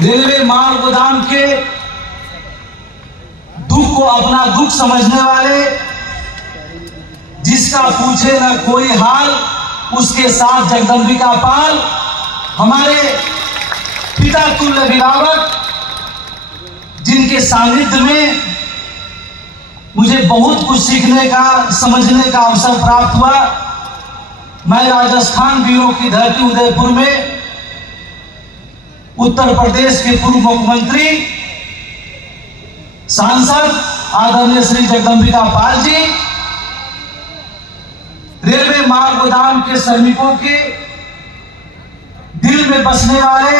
Railway माल गोदाम के दुख को अपना दुख समझने वाले, जिसका पूछे न कोई हाल, उसके साथ जगदम्बिका पाल, हमारे पिता तुल्य अभिभावक, जिनके सानिध्य में मुझे बहुत कुछ सीखने का, समझने का अवसर प्राप्त हुआ। मैं राजस्थान ब्यूरो की धरती उदयपुर में उत्तर प्रदेश के पूर्व मुख्यमंत्री सांसद आदरणीय श्री जगदम्बिका पाल जी, रेलवे माल गोदाम के श्रमिकों के दिल में बसने वाले,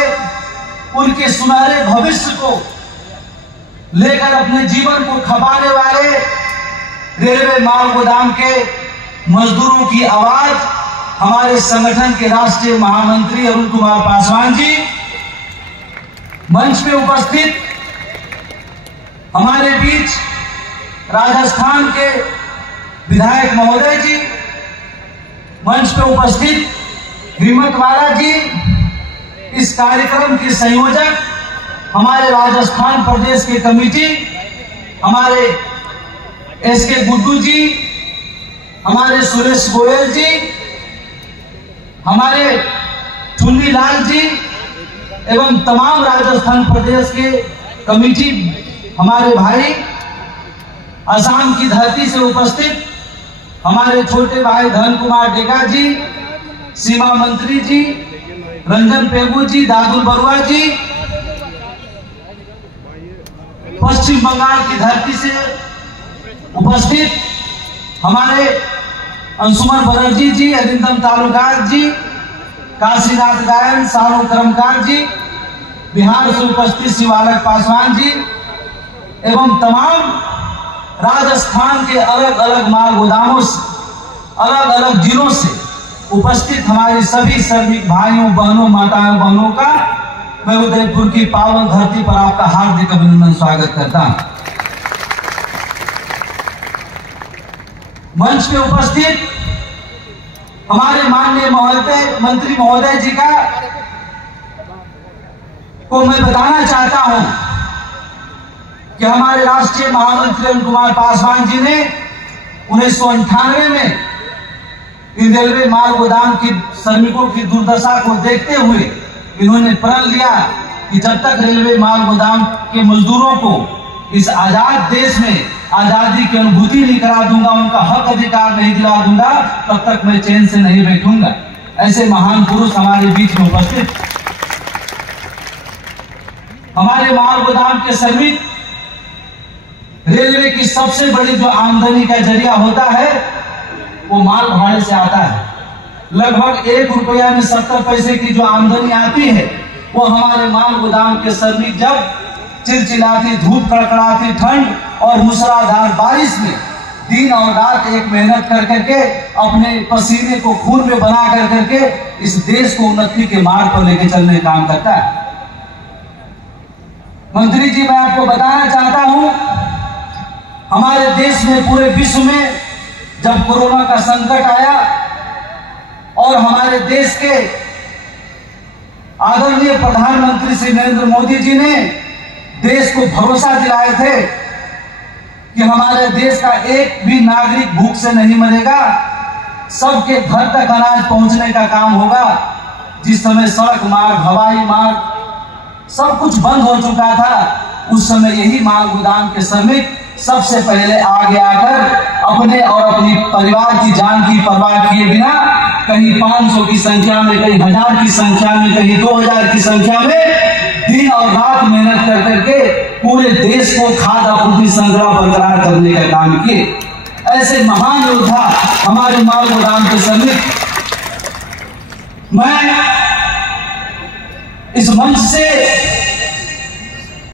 उनके सुनहरे भविष्य को लेकर अपने जीवन को खपाने वाले रेलवे माल गोदाम के मजदूरों की आवाज हमारे संगठन के राष्ट्रीय महामंत्री अरुण कुमार पासवान जी, मंच पे उपस्थित हमारे बीच राजस्थान के विधायक महोदय जी, मंच पे उपस्थित हिम्मतवाला जी, इस कार्यक्रम के संयोजक हमारे राजस्थान प्रदेश के कमेटी, हमारे एसके गुड्डू जी, हमारे सुरेश गोयल जी, हमारे चुन्नी लाल जी एवं तमाम राजस्थान प्रदेश के कमेटी, हमारे भाई असम की धरती से उपस्थित हमारे छोटे भाई धन कुमार डेगा जी, सीमा मंत्री जी, रंजन पेगू जी, दादुल बरुआ जी, पश्चिम बंगाल की धरती से उपस्थित हमारे अंशुमन बनर्जी जी, अरिंदम तालुकार जी, काशीनाथ गायन, सारू कर्मकार जी, बिहार से उपस्थित शिवालक पासवान जी एवं तमाम राजस्थान के अलग अलग माल गोदामों से, अलग अलग जिलों से उपस्थित हमारे सभी श्रमिक भाइयों बहनों, माताओं बहनों का मैं उदयपुर की पावन धरती पर आपका हार्दिक अभिनंदन स्वागत करता हूं। मंच पे उपस्थित हमारे माननीय मंत्री महोदय जी का को मैं बताना चाहता हूं कि हमारे राष्ट्रीय महामंत्री अरुण कुमार पासवान जी ने 1998 में इन रेलवे माल गोदाम की श्रमिकों की दुर्दशा को देखते हुए इन्होंने प्रण लिया कि जब तक रेलवे माल गोदाम के मजदूरों को इस आजाद देश में आजादी की अनुभूति नहीं करा दूंगा, उनका हक अधिकार नहीं दिला दूंगा, तब तक मैं चैन से नहीं बैठूंगा। ऐसे महान पुरुष हमारे बीच में उपस्थित। हमारे माल गोदाम के श्रमिक, रेलवे की सबसे बड़ी जो आमदनी का जरिया होता है वो माल भाड़े से आता है। लगभग 1 रुपया में 70 पैसे की जो आमदनी आती है वो हमारे माल गोदाम के श्रमिक जब चिलचिलाती धूप, कड़कड़ाती ठंड और मूसलाधार बारिश में दिन और रात एक मेहनत कर करके अपने पसीने को खून में बना कर करके इस देश को उन्नति के मार्ग पर लेके चलने का काम करता है। मंत्री जी, मैं आपको बताना चाहता हूं, हमारे देश में, पूरे विश्व में जब कोरोना का संकट आया और हमारे देश के आदरणीय प्रधानमंत्री श्री नरेंद्र मोदी जी ने देश को भरोसा दिलाए थे कि हमारे देश का एक भी नागरिक भूख से नहीं मरेगा, सबके घर तक अनाज पहुंचने का काम होगा। जिस समय सड़क मार्ग, हवाई मार्ग सब कुछ बंद हो चुका था, उस समय यही माल गोदाम के श्रमिक सबसे पहले आगे आकर अपने और अपनी परिवार की जान की परवाह किए बिना कहीं 500 की संख्या में, कहीं 1000 की संख्या में, कहीं 2000 की संख्या में दिन और रात मेहनत कर करके पूरे देश को खाद्य आपूर्ति श्रृंखला बरकरार करने का काम किए। ऐसे महान योद्धा हमारे माल गोदाम के श्रमिक, मैं इस मंच से